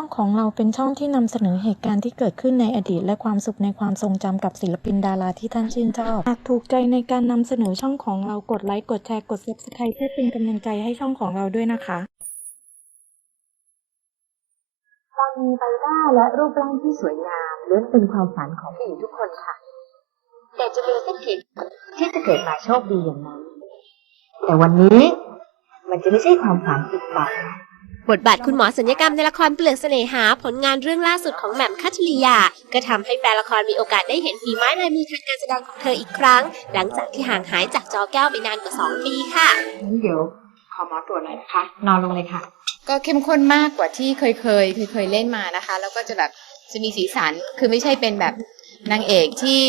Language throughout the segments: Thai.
องของเราเป็นช่องที่นำเสนอเหตุการณ์ที่เกิดขึ้นในอดีต และความสุขในความทรงจำกับศิลปินดาราที่ท่านชื่นชอบ หากถูกใจในการนำเสนอช่องของเรากดไลค์กดแชร์กด subscribe เพื่อเป็นกำลังใจให้ช่องของเราด้วยนะคะการมีใบหน้าและรูปร่างที่สวยงามล้วนเป็นความฝันของผู้หญิงทุกคนค่ะ แต่จะมีสักกี่คนที่จะเกิดมาโชคดีอย่างนั้น แต่วันนี้มันจะไม่ใช่ความฝันอีกต่อไป บทบาทคุณหมอสัญญกรรมในละครเปลือกเสน่หา ผลงานเรื่องล่าสุดของแหม่มคัชลียา ก็ทำให้แฟนละครมีโอกาสได้เห็นฝีไม้ลายมือทางการแสดงของเธออีกครั้ง หลังจากที่ห่างหายจากจอแก้วไปนานกว่า 2 ปีค่ะงั้นเดี๋ยวขอหมอตรวจหน่อยนะคะ นอนลงเลยค่ะ ก็เข้มข้นมากกว่าที่เคยเคยเคยเคยเล่นมานะคะ แล้วก็จะแบบจะมีสีสันคือไม่ใช่เป็นแบบนางเอกที่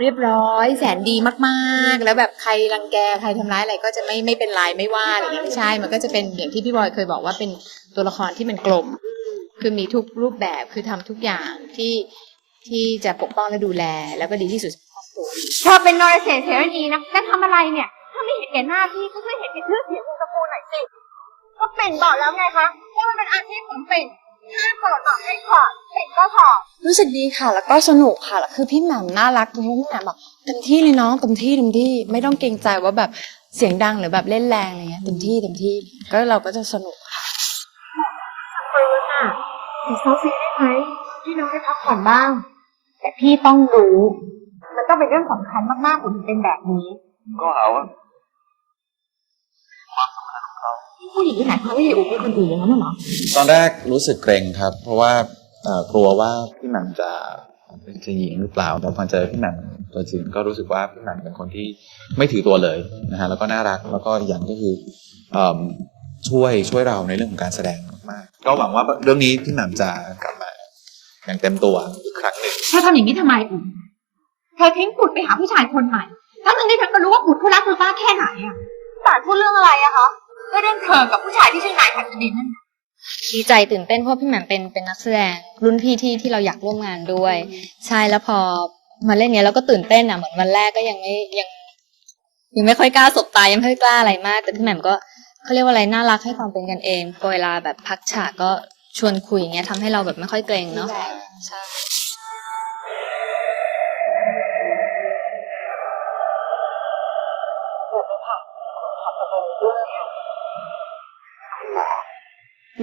เรียบร้อย แสนดีมากๆ แล้วแบบใครรังแกใครทำร้ายอะไรก็จะไม่ไม่เป็นไรไม่ว่าอะไรอย่างเงี้ยไม่ใช่ มันก็จะเป็นอย่างที่พี่บอยเคยบอกว่าเป็นตัวละครที่มันกลม คือมีทุกรูปแบบคือทำทุกอย่างที่ที่จะปกป้องและดูแล แล้วก็ดีที่สุดเธอเป็นนรเศรษฐเสรณีนะจะทำอะไรเนี่ยถ้าไม่เห็นแก่หน้าพี่ก็ช่วยเห็นแก่ชื่อเสียงของตระกูลหน่อยสิ ก็เป็่นบอกแล้วไงคะว่ามันเป็นอาชีพของเป็น ถ้าเปิดบอกให้ถอดเป็่นก็ถอดรู้สึกดีค่ะ แล้วก็สนุกค่ะแล้วคือพี่แหม่มน่ารักตรงที่พี่แหม่มบอกเต็มที่เลยน้องเต็มที่เต็มที่ไม่ต้องเกรงใจว่าแบบเสียงดังหรือแบบเล่นแรงอะไรเงี้ยเต็มที่เต็มที่ก็เราก็จะสนุกปืนอะอีกซอฟซีได้ไหมพี่น้องได้พักผ่อนบ้าง แต่พี่ต้องรู้ มันต้องเป็นเรื่องสำคัญมากๆผมถึงเป็นแบบนี้ ก็เอาอะ ผู้หญิงที่ไหนเขาไม่ได้อุบให้คนอื่นอย่างนั้นน่ะเหรอตอนแรกรู้สึกเกรงครับ เพราะว่าเอ่อกลัวว่าพี่แหม่มจะจะหญิงหรือเปล่าแต่พอเจอพี่แหม่มตัวจริงก็รู้สึกว่าพี่แหม่มเป็นคนที่ไม่ถือตัวเลยนะฮะแล้วก็น่ารักแล้วก็อย่างก็คือเอิ่มช่วยช่วยเราในเรื่องของการแสดงมากๆก็หวังว่าเรื่องนี้พี่แหม่มจะกลับมาอย่างเต็มตัวอีกครั้งหนึ่ง เธอทำอย่างนี้ทำไมอุ่นเธอทิ้งปุดไปหาผู้ชายคนใหม่ทั้งทั้งที่เธอก็รู้ว่าปุดเขารักเธอมากแค่ไหนอะ สารพูดเรื่องอะไรอะคะ ก็เรื่องเธอกับผู้ชายที่ชื่อนายขัดสดินนั่นน่ะดีใจตื่นเต้นเพราะพี่แหม่มเป็นเป็นนักแสดงรุ่นพี่ที่ที่เราอยากร่วมงานด้วย ใช่แล้วพอมาเล่นเนี้ยเราก็ตื่นเต้นอะเหมือนวันแรกก็ยังไม่ยังยังไม่ค่อยกล้าสบตายังไม่ค่อยกล้าอะไรมาก แต่พี่แหม่มก็เขาเรียกว่าอะไรน่ารักให้ความเป็นกันเองพอเวลาแบบพักฉากก็ชวนคุยอย่างเงี้ยทำให้เราแบบไม่ค่อยเกรงเนาะใช่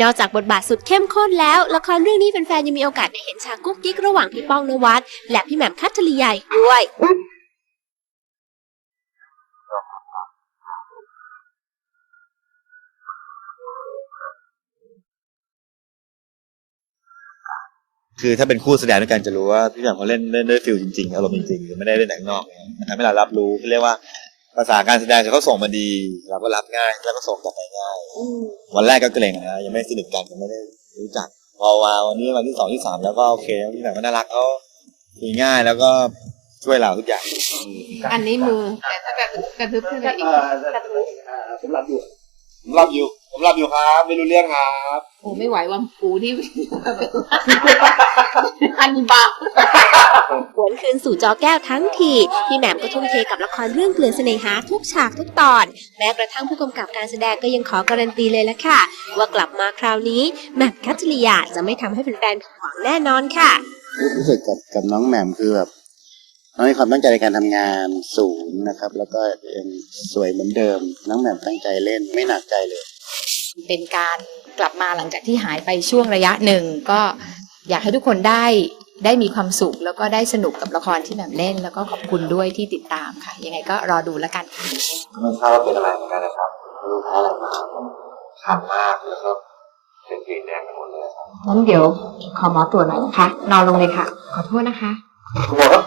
นอกจากบทบาทสุดเข้มข้นแล้ว ละครเรื่องนี้แฟนๆยังมีโอกาสได้เห็นฉากกุ๊กกิ๊กระหว่างพี่ป้องนวัดและพี่แหม่มคัทธลียาอีกด้วย คือถ้าเป็นคู่แสดงด้วยกันจะรู้ว่าพี่แหม่มเขาเล่นเล่นด้วยฟิลจริงๆอารมณ์จริงๆคือไม่ได้เล่นหนังนอกเนี่ยมันทำให้เรารับรู้เรียกว่า ภาษาการแสดงเขาส่งมาดี เราก็รับง่ายแล้วก็ส่งกลับไปง่ายวันแรกก็เกรงนะยังไม่สนิทกันยังไม่ได้รู้จัก พอมาวันนี้วันที่สองที่สามแล้วก็โอเคพี่แหม่มก็น่ารักเขาคุยง่ายแล้วก็ช่วยเราทุกอย่างอันนี้มือแต่ถ้าแบบกระทึบขึ้นไปอีก ผมรับอยู่ ผมรับอยู่ ผมรับอยู่ครับ ไม่รู้เรื่องครับ โอ้ไม่ไหวว่าปูที่ อันนี้บ้าหวนคืนสู่จอแก้วทั้งทีพี่แหม่มก็ทุ่มเทกับละครเรื่องเกลือนเสน่หาทุกฉากทุกตอน แม้กระทั่งผู้กำกับการแสดงก็ยังขอการันตีเลยละค่ะ ว่ากลับมาคราวนี้แหม่มคัทธลียาจะไม่ทำให้แฟนๆผิดหวังแน่นอนค่ะ รู้สึกกับกับน้องแหม่มคือแบบน้องมีความตั้งใจในการทำงานสูงนะครับ แล้วก็ยังสวยเหมือนเดิม น้องแหม่มตั้งใจเล่นไม่หนักใจเลย เป็นการ กลับมาหลังจากที่หายไปช่วงระยะหนึ่ง ก็อยากให้ทุกคนได้ได้มีความสุข แล้วก็ได้สนุกกับละครที่แบบเล่น แล้วก็ขอบคุณด้วยที่ติดตามค่ะ ยังไงก็รอดูแล้วกันไม่ทราบว่าเป็นอะไรเหมือนกันนะครับไม่รู้แพ้อะไรมาขำมากแล้วก็เป็นกรีดแดงไปหมดเลยครับงั้นเดี๋ยวขอหมอตรวจหน่อยนะคะ นอนลงเลยค่ะ ขอโทษนะคะคุณหมอครับ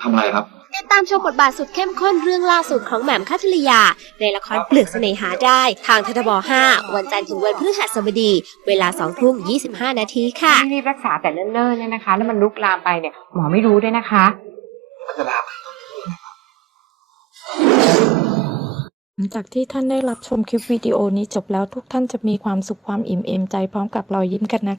ทำอะไรครับ ติดตามชมบทบาทสุดเข้มข้นเรื่องล่าสุดของแหม่มคัทลียา ในละครเปลือกเสน่หาได้ ทางททบ 5 วันจันทร์ถึงวันพฤหัสบดี เวลา2ทุ่ม25 นาทีค่ะไม่รีบรักษาแต่เนิ่นๆเนี่ยนะคะ แล้วมันลุกลามไปเนี่ย หมอไม่รู้ด้วยนะคะหลังจากที่ท่านได้รับชมคลิปวิดีโอนี้จบแล้วทุกท่านจะมีความสุขความอิ่มเอมใจพร้อมกับรอยยิ้มกันนะ